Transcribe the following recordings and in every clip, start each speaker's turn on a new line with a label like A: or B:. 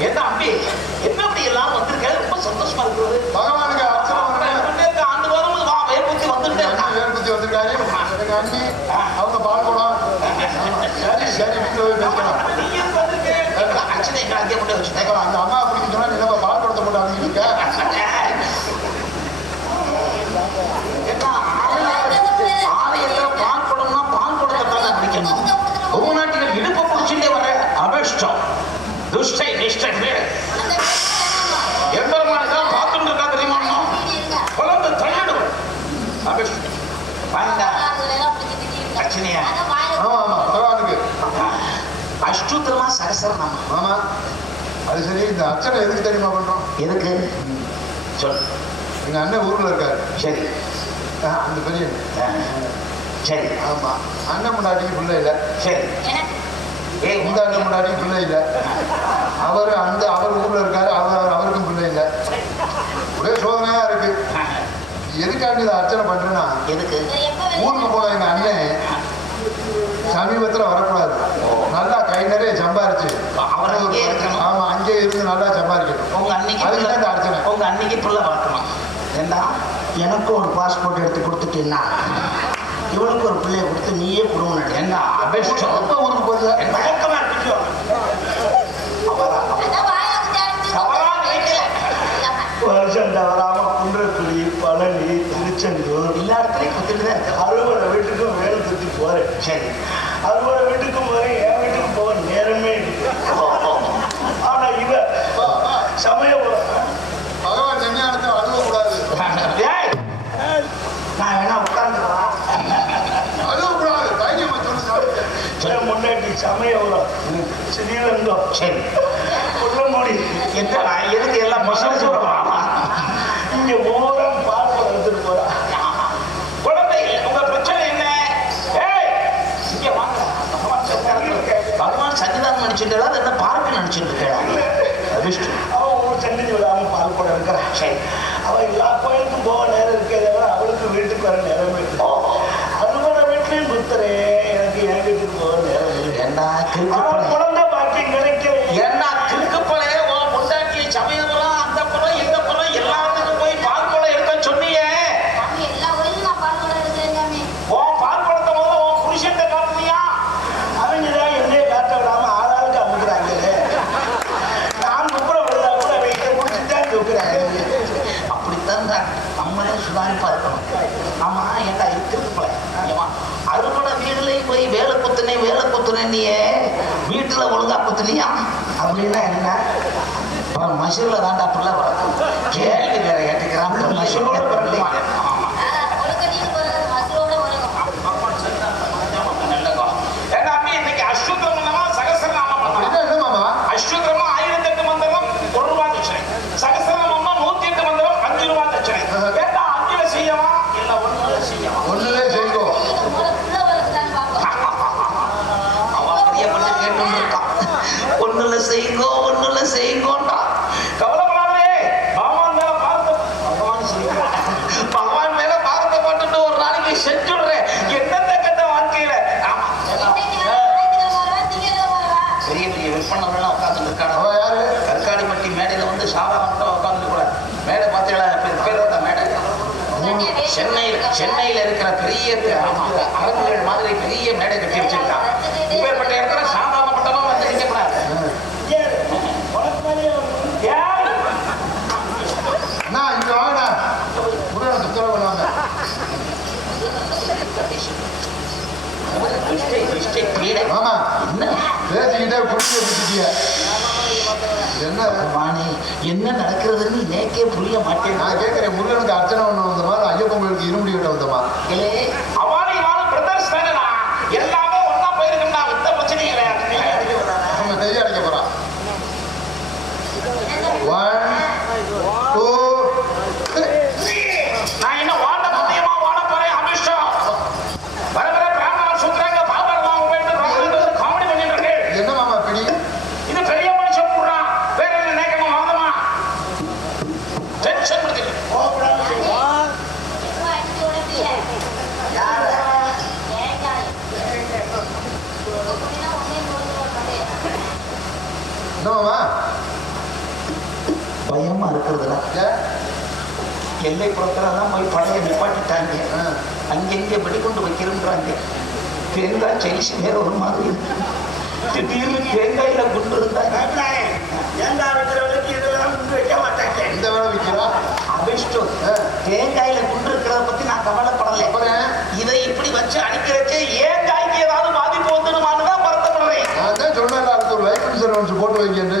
A: இருக்கு
B: என்ன அம்பி என்ன அப்படி எல்லாம் வந்திருக்கேன் ரொம்ப சந்தோஷமா இருக்குது
A: பகவானுக்கு அர்ச்சனை பண்ணுங்க
B: ஆண்டு வரும் வா வேர்பூத்தி வந்துட்டே
A: எங்க
B: இருக்கான்
A: அண்ணி வேர்புத்தி வந்திருக்காரு எங்க அண்ணி அவங்க பால் குடம் சரி சரி வீட்டுல போய் பேசிக்கலாம்
B: நீ எதுக்கு வந்திருக்க? அர்ச்சனை எங்க அங்கே கொண்டு வச்சுட்டேன்
A: ஏப்பா, அந்த அம்மா அப்படின்னு சொன்னா நீ என்னப்பா பால் குடத்தை போட்டு அவங்க இருக்க
B: ஏன்னா, ஆலய- ஆலயத்துல பால் குடம்னா பால் குடத்தை தான் நான் குடிக்கணும். பூநாட்டிகள் இடுப்பை பிடிச்சுட்டே வர அபிஷ்டம் துஷ்டை நிஷ்டை வீடு எம்பெருமானுக்கு பார்த்துட்டு இருக்கா தெரியுமா குழந்தை தள்ளிடுவேன் அபிஷ்டம் வேண்டாம் அர்ச்சனையா
A: ஆமா ஆமா பகவானுக்கு
B: சகசரநாமம்
A: ஆமா. அது சரி இந்த அர்ச்சனை எதுக்கு தெரியுமா பண்றோம்?
B: எதுக்கு? சொல்.
A: எங்க அண்ணன் ஊர்ல இருக்காரு.
B: சரி.
A: அந்த பெரிய
B: சரி.
A: ஆமா. அண்ணன் முன்னாடிக்கு பிள்ளை இல்லை.
B: சரி.
A: இந்த அண்ணன் முன்னாடி பிள்ளை இல்லை. அவர் அந்த அவர் ஊர்ல இருக்காரு அவர் அவருக்கும் பிள்ளை இல்லை. ஒரே சோதனையா இருக்கு. எதுக்காண்டி இதை அர்ச்சனை பண்றேன்னா
B: எதுக்கு?
A: ஊருக்கு போன எங்க அண்ணன் சமீபத்துல வரக்கூடாது. சம்பாரிச்சு.
B: அவர் அங்கேயே இருக்கணும்.
A: ஆமா அங்கே இருந்து நல்லா சம்பாதிக்கணும்.
B: உங்க அன்னைக்கு
A: அதுக்கு அர்ச்சனை.
B: உங்க அன்னைக்கு பிள்ளை வளர்க்கணும். ஏண்டா? எனக்கும் ஒரு பாஸ்போர்ட் எடுத்து கொடுத்துட்டீங்கன்னா இவனுக்கு ஒரு பிள்ளைய கொடுத்து நீயே கொடுக்கணும் ஏண்டா? அபேஷ்டம்.
A: எப்ப ஊருக்கு போகுது
B: பயங்கரமா இருக்கு அவரா தவறா. நினைக்கல.
C: வருஷம் தவறாம குன்றக்குடி பழனி திருச்செந்தூர்.
B: எல்லா இடத்துலயும் இருக்கு
C: அறுபது வீட்டுக்கும் வேலை சுத்தி போறேன்.
B: சரி.
C: அறுபது வீட்டுக்கும் போறேன். போக நேரமே. ஆனா இவ சமயம்
A: பகவான் செஞ்ஞானத்தை அழுவ கூடாது
B: நான் வேணா உட்கார்ந்துக்கலாம்
A: அழுவ கூடாது தைரியமா சொல்லு
C: என் முன்னாடி சமயம் ஸ்ரீரங்கம்
B: சரி.
C: கொல்லமொழி
B: என்ன நான் எதுக்கு எல்லாம் மசாலா சொல்றேன்
C: இங்க ஓரம் பார்ப்போம் எடுத்துட்டு போறா
B: குழந்தை உங்க பிரச்சனை என்ன ஏய் இங்க வாங்க பகவான் சன்னிதானம் இருக்கு. பகவான் சன்னிதானம் நினைச்சிட்டு அது என்ன பார்க்க நினைச்சிட்டு இருக்கேன் விஷ்ணு
C: அவன் சன்னதி விடாம பால் போட இருக்கிறா
B: சரி.
C: அவ எல்லா கோயிலுக்கும் போக நேரம் இருக்கிறத அவளுக்கு வீட்டுக்கு வர நேரம் இருக்கு. அறுபது வீட்லயும் குத்துறே எனக்கு என் வீட்டுக்கு போக நேரம்
B: ஏண்டா
C: அவன்
B: கிறுக்குப்பழம்
C: குழந்தை பாக்கியம் கிடைக்கிறேன்
B: ஏண்டா கிறுக்குப்பழே உன் பொண்டாட்டி சமயபுரம் அந்த புறம் இந்த புறம் எல்லாத்துக்கும் போய் பால் குடம் எடுக்க சொன்னியே உன் பால் குடத்தை முதல்ல உன் புருஷன்ட்ட காட்டுனியா
C: அவங்க தான் என்னைய காட்ட விடாம ஆளாளுக்கு அமுக்குறாங்களே நான் குப்புற விழுந்தா கூட வீட்டை குடிச்சுட்டு தான் தூக்குறாங்க
B: அப்படித்தான் தான் நம்மளே சுதாரிப்பா இருக்கணும் ஆமா ஏண்டா இருக்கிறதுப்பல அறுபட வீடுலயும் போய் வேலை குத்துனே வேலை குத்துனே நீயே வீட்டுல ஒழுங்கா அப்படின்னா என்ன? மசூர்ல தாண்டா பிள்ளை வளர்க்கும் கேள்வி வேற கேட்டுக்கிறான். மசூரோட
A: வச்சுட்டீங்க என்ன
B: பகவானே, என்ன நடக்கிறதுன்னு எனக்கே புரிய மாட்டேன்
A: நான் கேட்கிறேன் முருகனுக்கு அர்ச்சனை பண்ண வந்தமா ஐயப்பன் கோயிலுக்கு இருமுடி கட்ட வந்தமா?
B: இல்லே,
A: ஏன்?
B: எல்லை புறத்துலலாம் போய் பழைய நிப்பாட்டிட்டாங்க. அங்கெங்க வெடிகுண்டு வைக்கிறன்றாங்க. தேங்காய் சைஸ் வேற ஒரு மாதிரி. திடீர்னு தேங்காயில குண்டு இருந்தாங்க
A: இந்த வேலை விற்கிறா
B: அபிஷ்டம். தேங்காயில குண்டு இருக்கிறத பத்தி நான் கவலைப்படல. இதை இப்படி வச்சு அடிக்கிறச்சே ஏன் காய்க்கு ஏதாவது பாதிப்பு வந்துடுமான்னு தான் வருத்தப்படுறேன்.
A: நான் தான் சொன்னேன் அடுத்த ஒரு லைஃப் இன்சூரன்ஸ் போட்டு வைக்கன்னு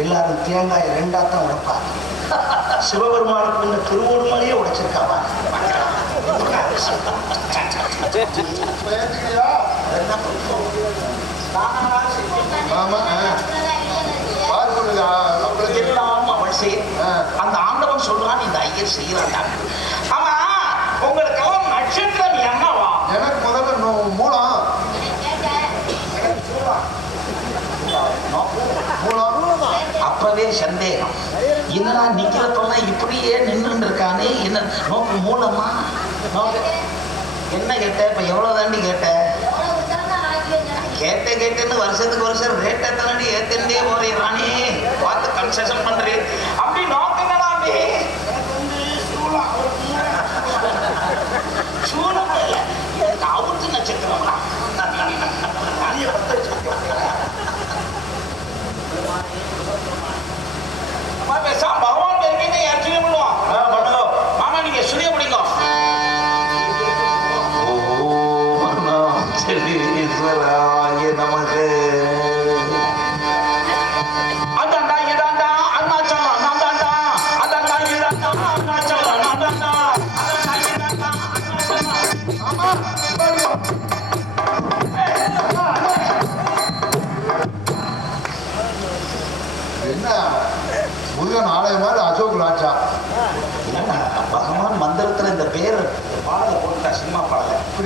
C: எல்லாரும் தேங்காய் ரெண்டா தான் உடைப்பாங்க. சிவபெருமானுக்கு இந்த திருவூர்மலையே உடைச்சிருக்காவா
B: எல்லாம் அவள் செய்ய அந்த ஆண்டவன் சொல்றான் இந்த ஐயர் செய்யறான் ஆமா
A: உங்களுக்கு எல்லாம் நட்சத்திரம் என்ன?
B: பேர் சந்தேகம். என்னடா நிக்கிறதெல்லாம் இப்படியே நின்று இருக்கானே என்ன நோக்கு மூலமா? நோக்கு. என்ன கேட்ட? இப்ப எவ்வளவு தாண்டி கேட்ட? கேட்ட கேட்டேன்னு வருஷத்துக்கு வருஷம் ரேட்டை தாண்டி ஏத்தே போறீரானே பார்த்து கன்செஷன் பண்றேன் அப்படி நோக்குங்களா அப்படி சூழல் அவுத்து நட்சத்திரம்லாம்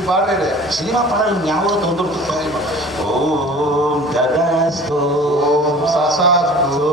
B: പാടുകയുടെ
A: സിനിമ പാടാൻ ഞാവോ തോന്നുന്നു ഓം
B: ദോ സോ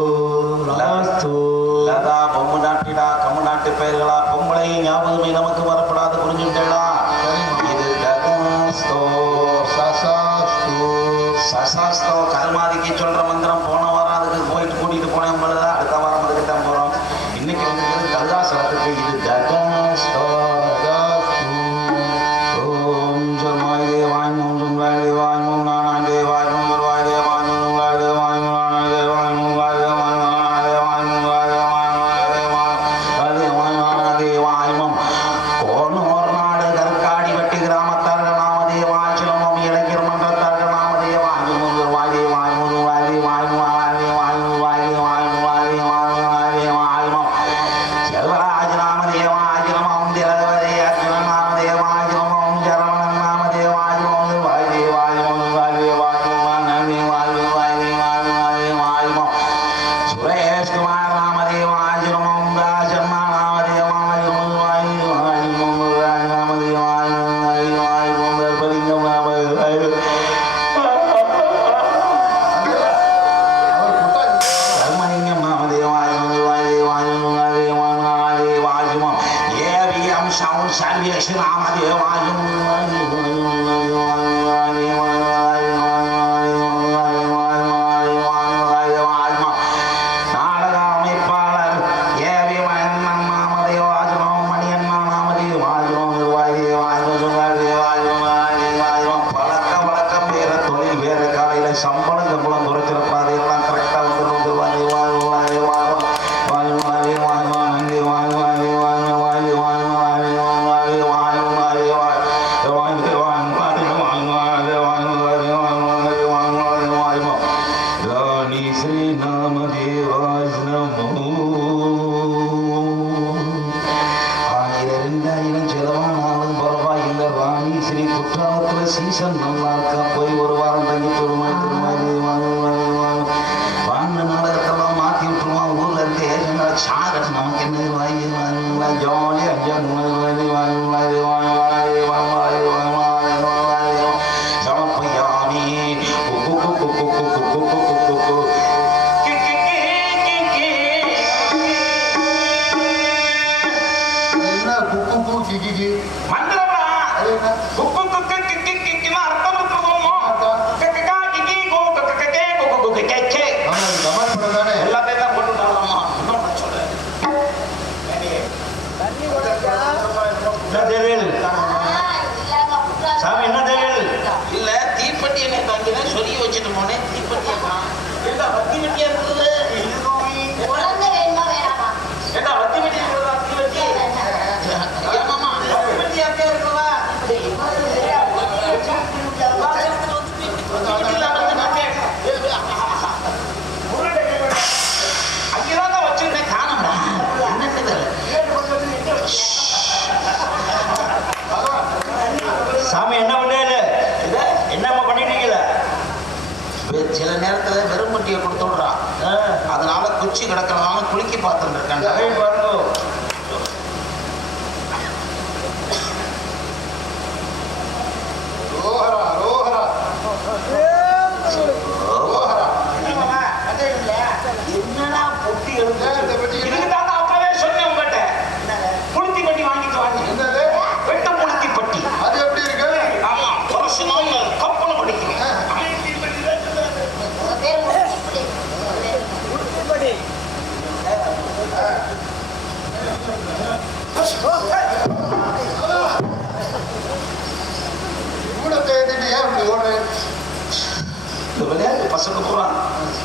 B: பஸ்ஸுக்கு போகிறான்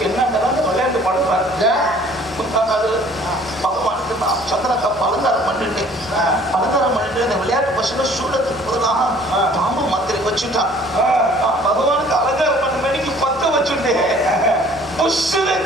B: என்னன்றதை விளையாண்டு படுப்பார் அது பகவானுக்கு சந்திரக்கா பலங்காரம் பண்ணிட்டு பலங்காரம் பண்ணிட்டு இந்த விளையாட்டு பசங்க சூடத்துக்கு பதிலாக பாம்பு மாத்திரை வச்சுட்டான். பகவானுக்கு அலங்காரம் பண்ண மணிக்கு பத்த வச்சுட்டு புஷ்ஷுன்னு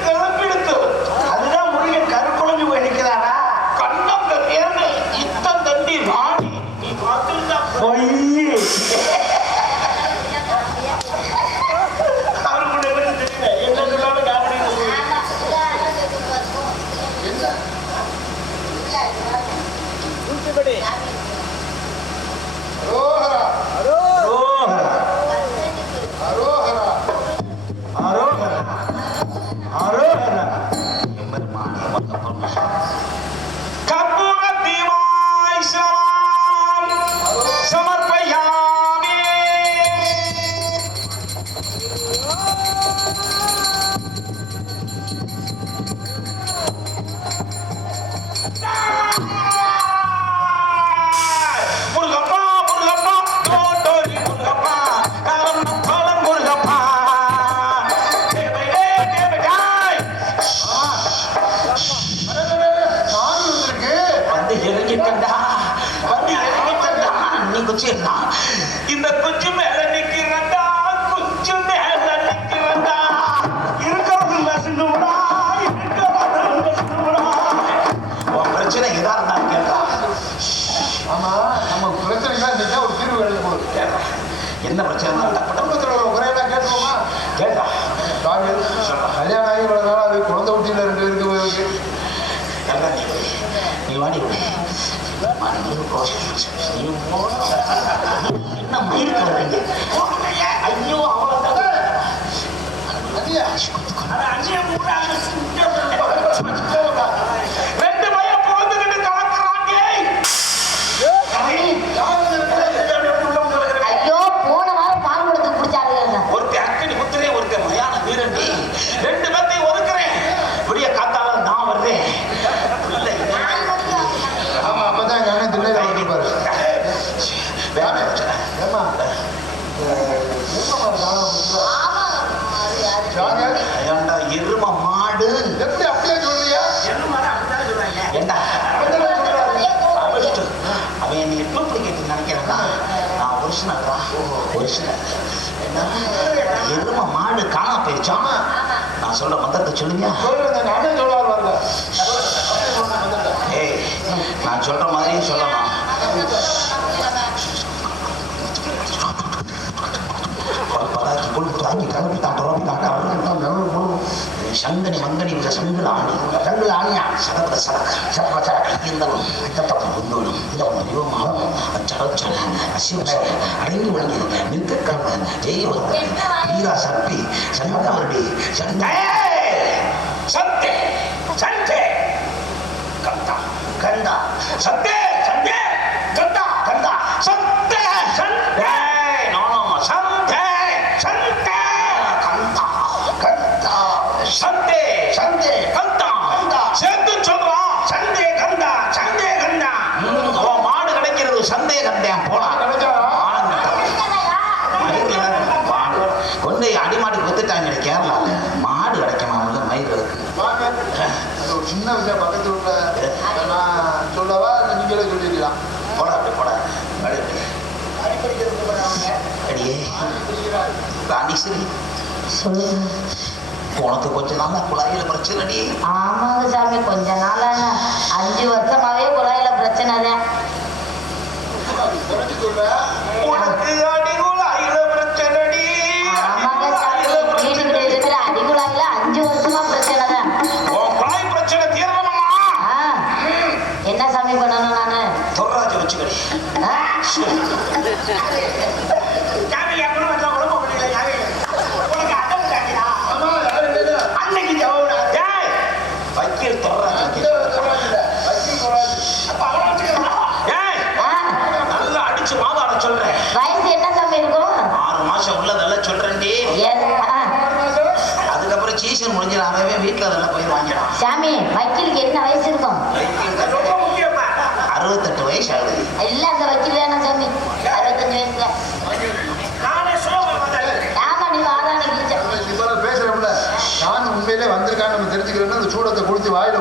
B: la குடிச்சாம நான் சொல்ற மந்திரத்தை சொல்லுங்க. ஏய் நான் சொல்ற மாதிரியே சொல்லலாம். சங்கனி மங்கனி இந்த சங்கில் ஆணி சங்கில் ஆணியா சதப்பட சதக்க சதப்பட சதக்க இந்த இந்த பக்கம் இந்த ஐயோ
A: மாதம் ಪ್ರವಚನ ಶಿವಶ ಅಡಂಗಿ ಒಳಗೆ ನಿಂತ ಕರ್ಮ ಜಯ ವೀರ ಸರ್ಪಿ ಸಂಗಮರಡಿ ಸಂತೆ
B: ಸಂತೆ ಸಂತೆ ಕಂದ ಕಂದ ಸಂತೆ ராணிஸ்வரி
D: சொல்லுங்க
B: உனக்கு கொஞ்ச நாள் குழாயில பிரச்சனை
D: ஆமாங்க சாமி கொஞ்ச நாளா அஞ்சு வருஷமாவே குழாயில பிரச்சனை உனக்கு
A: வயசுக்கு என்ன
B: தம்பி இருக்கும்? ஆறு மாசம் உள்ள
D: நல்லா சொல்றேன்டி. அதுக்கப்புறம் சீசன் முடிஞ்சிடும் அவன் வீட்டுல அதெல்லாம் போய் வாங்கிடும் சாமி வக்கீலுக்கு என்ன வயசு இருக்கும்?
B: அறுபத்தெட்டு வயசு ஆகுது.
D: இல்ல அந்த வக்கீல் வேணாம் சாமி? அறுபத்தஞ்சு வயசுல.
A: பேசுறோம்ல நான் உண்மையிலே வந்திருக்கான்னு நம்ம தெரிஞ்சுக்கிறோம்னா அந்த சூடத்தை கொடுத்து வாயில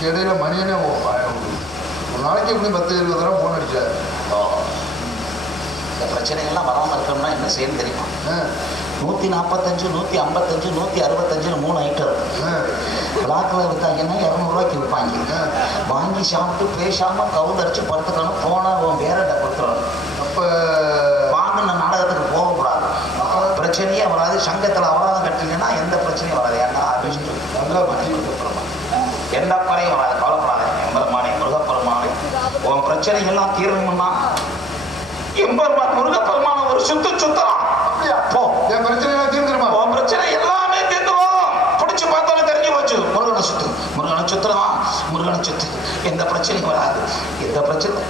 A: இதுக்கு இடையில மணியனே ஒரு நாளைக்கு எப்படி பத்து இருபது தடவை ஃபோன் அடிச்சார்.
B: இந்த பிரச்சனைகள்லாம் வராமல் இருக்கணும்னா என்ன செய்யணும் தெரியுமா? நூற்றி நாற்பத்தஞ்சு நூற்றி ஐம்பத்தஞ்சு நூற்றி அறுபத்தஞ்சுன்னு மூணு ஐட்டம் இருக்கு. பிளாக்கில் விற்றாங்கன்னா இரநூறுவாய்க்கு விற்பாங்க வாங்கி சாப்பிட்டு பேசாமல் கவுந்தடிச்சு படுத்துக்கணும். போனால் உன் பேரண்ட கொடுத்துடணும்.
A: அப்ப
B: வாங்கின நாடகத்துக்கு போகக்கூடாது. பிரச்சனையே வராது. சங்கத்தில் அபராதம் கட்டினீங்கன்னா எந்த பிரச்சனையும் வராது ஏன்னா ஆபீஸ்ட்டு
A: நல்லா புத்தி.
B: எந்த குறையும் வராது கவலைப்படாத எம்பெருமானே முருகப்பெருமானே உன் பிரச்சனைகள்லாம் தீரணும்னா எம்பெருமான் முருகப்பெருமான ஒரு சுத்து சுத்தலாம்? போ.
A: என் பிரச்சனை தீர்ந்துருமா?
B: உன் பிரச்சனை எல்லாமே தீர்ந்துடும் பிடிச்சு பார்த்தாலும் தெரிஞ்சு போச்சு. முருகனை சுத்து. முருகனை சுத்துறான் முருகனை சுத்து. எந்த பிரச்சனையும் வராது. எந்த பிரச்சனை.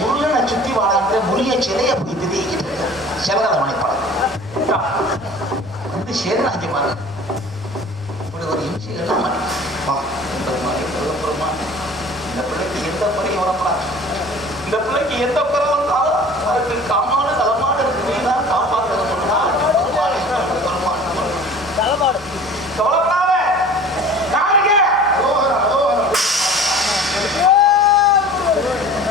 B: முருகனை சுத்தி வாழாங்க முருக சிலையை போய் திதிக்கிட்டு இருக்க சிவகலை மணிப்படம் வந்து பெருமாளே, முருகப்பெருமானே, இந்த பிள்ளைக்கு எந்த